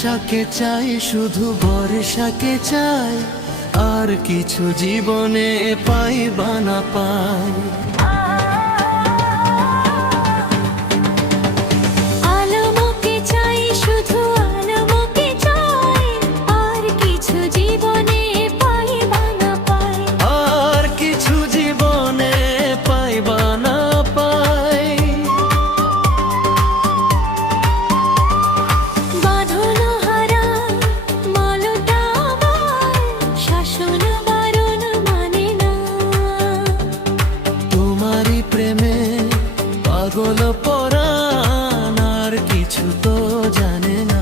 বর্ষাকে চাই, শুধু বর্ষাকে চাই, আর কিছু জীবনে পাই বা না পাই। আলমকে চাই, শুধু আলমকে চাই, আর কিছু জীবনে পাই বা না পাই। আর কিছু জীবনে পাই বা না পাই। বাঁধন হারা মালটা আমার শাসন বারণ মানে না। তোমারই প্রেমে পাগল পরাণ, আর কিছু তো জানে না।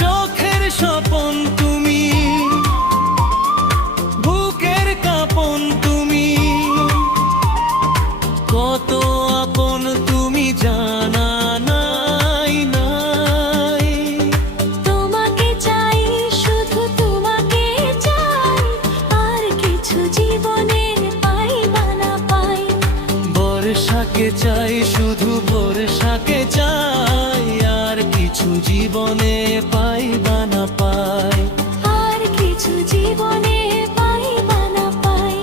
চোখের স্বপন তুমি, বুকের কাঁপন তুমি, কত আপন তুমি জানা নাই নাই। তোমাকে চাই, শুধু তোমাকে চাই, আর কিছু জীবনে পাই বা না পাই। বর্ষাকে চাই, শুধু বর্ষাকে চাই, আর কিছু জীবনে পাই বা না পাই। আর কিছু জীবনে পাই বা না পাই।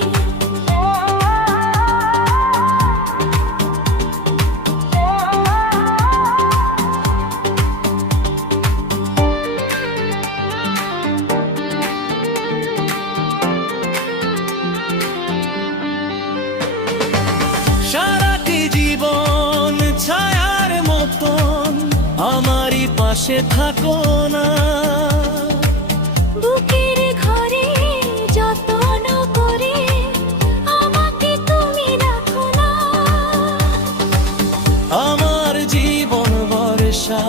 সারাটি জীবন ছায়ার মতন আমারই পাশে থাকো না। বুকের ঘরে যত্ন করে আমাকে তুমি রাখো না। আমার জীবন বর্ষা,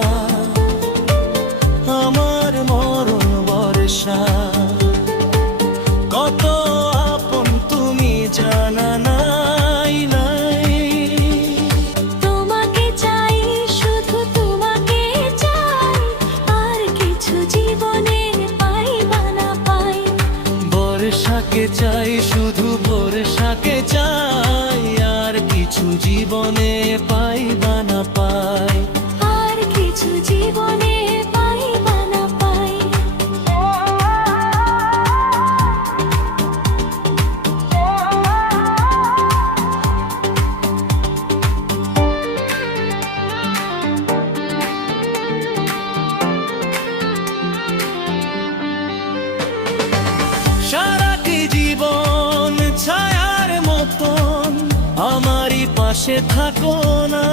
আমার মরণ বর্ষা, কত আপন তুমি জানা নাই নাই। তোমাকে চাই, শুধু তোমাকে চাই, আর কিছু জীবনে পাই বা না পাই। বর্ষাকে চাই, শুধু বর্ষাকে চাই, আর কিছু জীবনে পাই বা না পাই। আর কিছু জীবনে পাই বা না পাই। সারাটি জীবন ছায়ার মতন আমারই পাশে থাকো না।